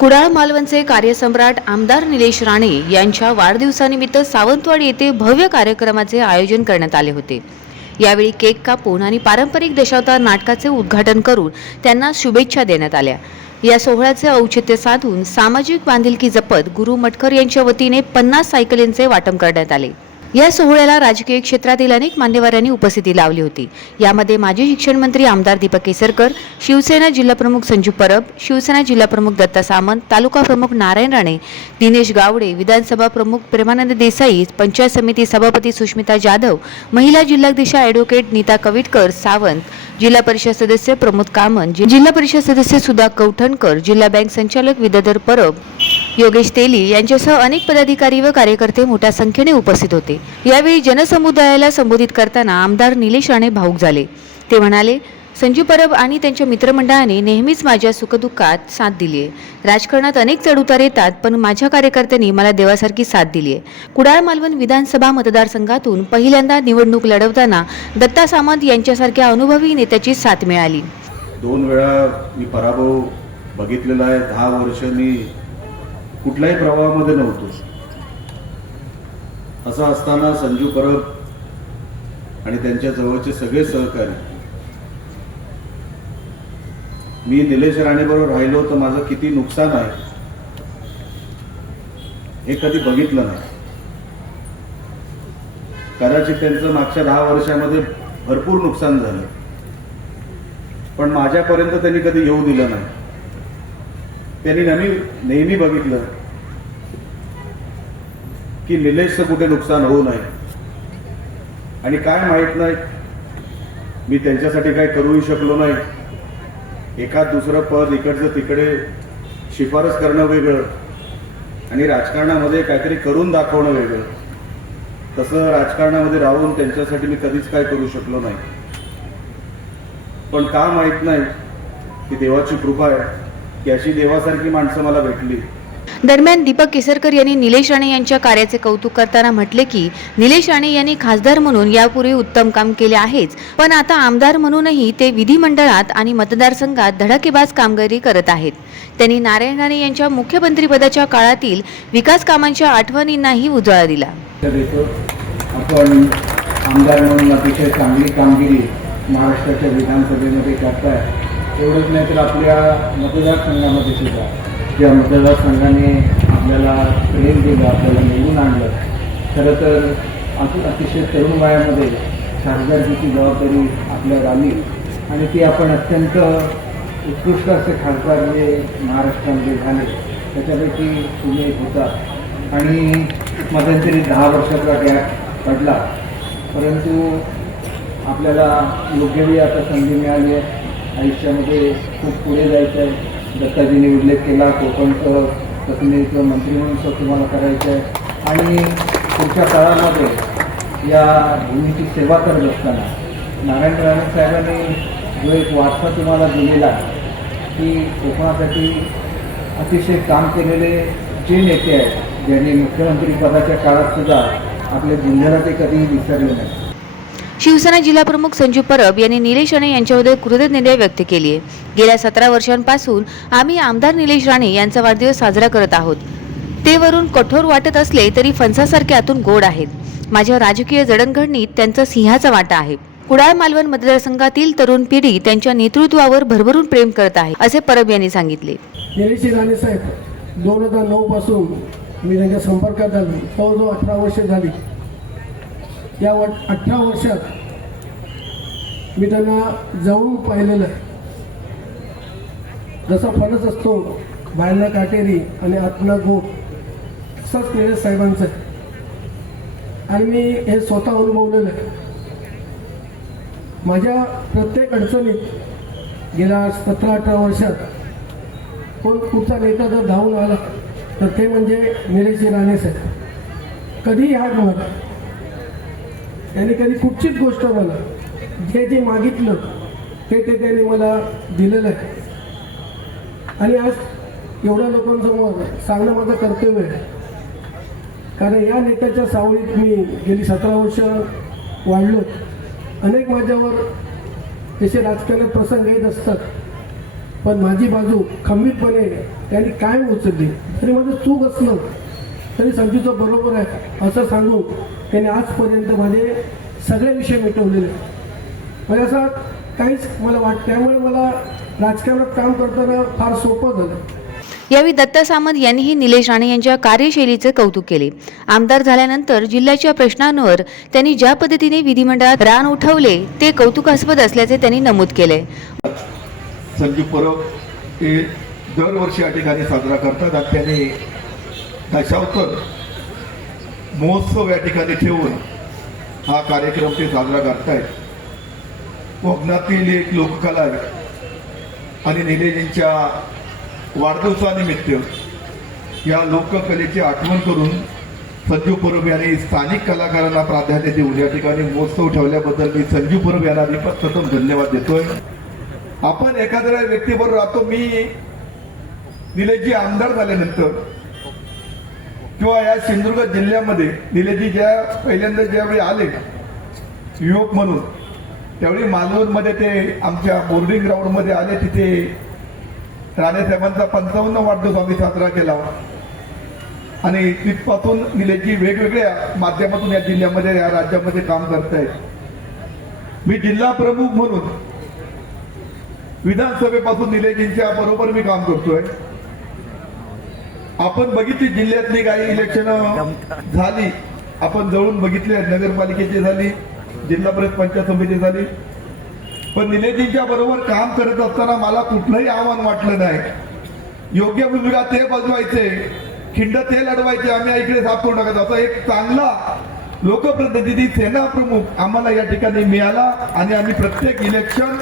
कुडाळ मालवणचे कार्यसम्राट आमदार निलेश राणे यांच्या वाढदिवसानिमित्त सावंतवाडी येथे भव्य कार्यक्रमाचे आयोजन करण्यात आले होते। यावेळी केक कापून आणि पारंपरिक दशावतार नाटकाचे उद्घाटन करून त्यांना शुभेच्छा देण्यात आल्या। या सोहळ्याचे औचित्य साधून सामाजिक बांधिलकी जपत गुरु मटकर यांच्या वतीने 50 सायकलींचे वाटप करण्यात आले। या सोहळ्याला राजकीय क्षेत्रातील अनेक मान्यवरांनी उपस्थिती लावली होती। यामध्ये माजी शिक्षण मंत्री आमदार दीपक केसरकर, शिवसेना जिल्हाप्रमुख संजू परब, शिवसेना जिल्हाप्रमुख दत्ता सामंत, तालुका प्रमुख नारायण राणे, दिनेश गावडे, विधानसभा प्रमुख प्रेमानंद देसाई, पंचायत समिती सभापती सुष्मिता जाधव, महिला जिल्हाध्यक्ष ॲडव्होकेट नीता कविटकर सावंत, जिल्हा परिषद सदस्य प्रमोद कामन, जिल्हा परिषद सदस्य सुधा कौठणकर, जिल्हा बँक संचालक विद्याधर परब, योगेश तेली यांच्यासह अनेक पदाधिकारी व कार्यकर्ते मोठ्या संख्येने उपस्थित होते। यावेळी जनसमुदायाला संबोधित करताना आमदार निलेश राणे भावुक झाले। ते म्हणाले, संजू परब आणि त्यांच्या मित्रमंडळाने नेहमीच माझ्या सुखदुःखात साथ दिली आहे। राजकारणात अनेक चढउतार येतात, पण माझ्या कार्यकर्त्यांनी मला देवासारखी साथ दिली आहे। कुडाळ मालवण विधानसभा मतदारसंघातून पहिल्यांदा निवडणूक लढवताना दत्ता सामंत यांच्यासारख्या अनुभवी नेत्याची साथ मिळाली। 2 वेळा मी पराभव बघितलेला आहे। 10 वर्ष मी कुठल्याही प्रवाहामध्ये नव्हतो। असं असताना संजू परब आणि त्यांच्या जवळचे सगळे सहकारी, मी निलेश राणे बरोबर राहिलो तर माझं किती नुकसान आहे हे कधी बघितलं नाही। कदाचित त्यांचं मागच्या 10 वर्षामध्ये भरपूर नुकसान झालं, पण माझ्यापर्यंत त्यांनी कधी येऊ दिलं नाही। त्यांनी नेहमी बघितलं की निलेशचं कुठे नुकसान होऊ नये। आणि काय माहित नाही, मी त्यांच्यासाठी काय करूही शकलो नाही। एखाद दुसरं पद इकडचं तिकडे शिफारस करणं वेगळं आणि राजकारणामध्ये काहीतरी करून दाखवणं वेगळं। तसं राजकारणामध्ये राहून त्यांच्यासाठी मी कधीच काय करू शकलो नाही। पण का माहित नाही की देवाची कृपा आहे की अशी देवासारखी माणसं मला भेटली। दरम्यान दीपक केसरकर यांनी निलेश राणे यांच्या कार्याचे कौतुक करताना म्हटले की निलेश राणे यांनी खासदार म्हणून यापूर्वी उत्तम काम केले आहेच, पण आता आमदार म्हणूनही ते विधिमंडळात आणि मतदारसंघात धडाकेबाज कामगिरी करत आहेत। त्यांनी नारायण राणे यांच्या मुख्यमंत्रीपदाच्या काळातील विकास कामांच्या आठवणींनाही उजाळा दिला। आपण आमदार म्हणून अतिशय चांगली कामगिरी महाराष्ट्राच्या विधानसभेमध्ये करताय। एवढंच नाही तर आपल्या मतदारसंघामध्ये सुद्धा ज्या मतदारसंघाने आपल्याला प्रेम दिलं, आपल्याला निवडून आणलं, खरं तर अतिशय तरुण वयामध्ये खासदारकीची जबाबदारी आपल्यावर आली आणि ती आपण अत्यंत उत्कृष्ट असे खासदार जे महाराष्ट्रामध्ये झाले त्याच्यापैकी तुम्ही एक होता। आणि मध्यंतरी 10 वर्षाचा गॅप पडला, परंतु आपल्याला योग्य वेळी आता संधी मिळाली आहे। आयुष्यामध्ये खूप पुढे जायचं आहे। दत्ताजींनी उल्लेख केला, कोकणचं प्रतिनिधित्व मंत्री म्हणून तुम्हाला करायचं आहे आणि पुढच्या काळामध्ये या भूमीची सेवा करत असताना नारायण राणे साहेबांनी जो एक वारसा तुम्हाला दिलेला की कोकणासाठी अतिशय काम केलेले जे नेते आहेत, ज्यांनी मुख्यमंत्री पदाच्या काळात सुद्धा आपल्या जिल्ह्याला ते कधीही विसरले नाही। शिवसेना जिल्हाप्रमुख संजू परब यांनी निलेश राणे यांच्याबद्दल कृतज्ञता व्यक्त केली आहे। गेल्या 17 वर्षांपासून आम्ही आमदार निलेश राणे यांचा वाढदिवस साजरा करत आहोत। ते वरून कठोर वाटत असले तरी फणसासारखे आतून गोड आहेत। माझ्या राजकीय जडणघडणीत त्यांचा सिंहाचा वाटा आहे। कुडाळ मालवण मतदारसंघातील तरुण पिढी त्यांच्या नेतृत्वावर भरभरून प्रेम करत आहे, असे परब यांनी सांगितले। निलेश राणे साहेब 2009 पासून मी त्यांच्या संपर्कात आलो। जवळजवळ 18 वर्ष झाली। या 18 वर्षात मी त्यांना जाऊन पाहिलेलं आहे। जसा फणस असतो बाहेरला काटेरी आणि आतला गोड, तसाच निलेश साहेबांचं आहे आणि मी हे स्वतः अनुभवलेलं आहे। माझ्या प्रत्येक अडचणीत गेल्या 17-18 वर्षात कोण कुठचा नेता जर धावून आला तर ते म्हणजे निलेश राणे साहेब। कधीही हार नव्हता त्यांनी, कधी कुठचीच गोष्ट मला जे मागितलं ते त्यांनी मला दिलेलं आहे आणि आज एवढ्या लोकांसमोर सांगणं माझं कर्तव्य आहे, कारण या नेत्याच्या सावळीत मी गेली 17 वर्ष वाढलो। अनेक माझ्यावर तसे राजकारणात प्रसंग येत असतात, पण माझी बाजू खंबीरपणे त्यांनी कायम उचलली. तरी माझं चूक असलं तरी संजूचं बरोबर आहे असं सांगून त्यांनी आजपर्यंत माझे सगळे विषय मिटवलेले. म्हणजे असं काहीच मला वाटतं, त्यामुळे मला राजकारणात काम करताना फार सोपं झालं. यावेळी दत्ता सामंत यांनीही निलेश राणे यांच्या कार्यशैलीचे कौतुक केले. आमदार झाल्यानंतर जिल्ह्याच्या प्रश्नांवर त्यांनी ज्या पद्धतीने विधिमंडळात रान उठवले ते कौतुकास्पद असल्याचे त्यांनी नमूद केले. संजू परब हे दरवर्षी या ठिकाणी साजरा करतात आणि त्यांनी दशावतार महोत्सव या ठिकाणी ठेवून हा कार्यक्रम ते साजरा करतायत. कोकणातील एक लोककला आहे आणि निलेजींच्या वाढदिवसानिमित्त या लोककलेची आठवण करून संजू परब यांनी स्थानिक कलाकारांना प्राधान्य देऊन या ठिकाणी महोत्सव ठेवल्याबद्दल मी संजू परब यांना प्रथम धन्यवाद देतोय. आपण एखाद्या व्यक्तीबरोबर राहतो. मी निलेशजी आमदार झाल्यानंतर किंवा या सिंधुदुर्ग जिल्ह्यामध्ये निलेशजी पहिल्यांदा ज्यावेळी आले युवक म्हणून, त्यावेळी मालवणमध्ये ते आमच्या बोर्डिंग ग्राउंडमध्ये आले. तिथे राणेसाहेबांचा 55 वाढदिवस आम्ही साजरा केला आणि तिथपासून निलेशजी वेगवेगळ्या माध्यमातून या जिल्ह्यामध्ये या राज्यामध्ये काम करतायत. मी जिल्हा प्रमुख म्हणून विधानसभेपासून निलेशजींच्या बरोबर मी काम करतोय. आपण बघितली जिल्ह्यातली काही इलेक्शन झाली, आपण जवळून बघितले. नगरपालिकेची झाली, जिल्हा परिषद पंचायत समिती झाली. पण निलेशजींच्या बरोबर काम करत असताना मला कुठलंही आव्हान वाटलं नाही. योग्य भूमिका ते बजवायचे, खिंड ते लढवायचे, आम्ही इकडे साफ करून टाकायचं. असा एक चांगला लोकप्रतिनिधी, सेना प्रमुख आम्हाला या ठिकाणी मिळाला आणि आम्ही प्रत्येक इलेक्शन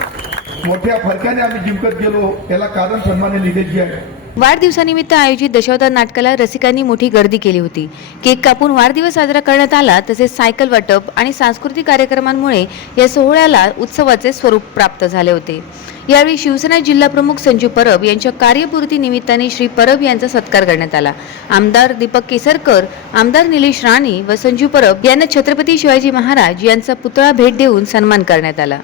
मोठ्या फरकाने आम्ही जिंकत गेलो. याला कारण सन्मान्य निलेशजी आहे. वाढदिवसानिमित्त आयोजित दशावतार नाटकाला रसिकांनी मोठी गर्दी केली होती. केक कापून वाढदिवस साजरा करण्यात आला. तसेच सायकल वाटप आणि सांस्कृतिक कार्यक्रमांमुळे या सोहळ्याला उत्सवाचे स्वरूप प्राप्त झाले होते. यावेळी शिवसेना जिल्हा प्रमुख संजू परब यांच्या कार्यपूर्ती निमित्ताने श्री परब यांचा सत्कार करण्यात आला. आमदार दीपक केसरकर, आमदार निलेश राणे व संजू परब यांना छत्रपती शिवाजी महाराज यांचा पुतळा भेट देऊन सन्मान करण्यात आला.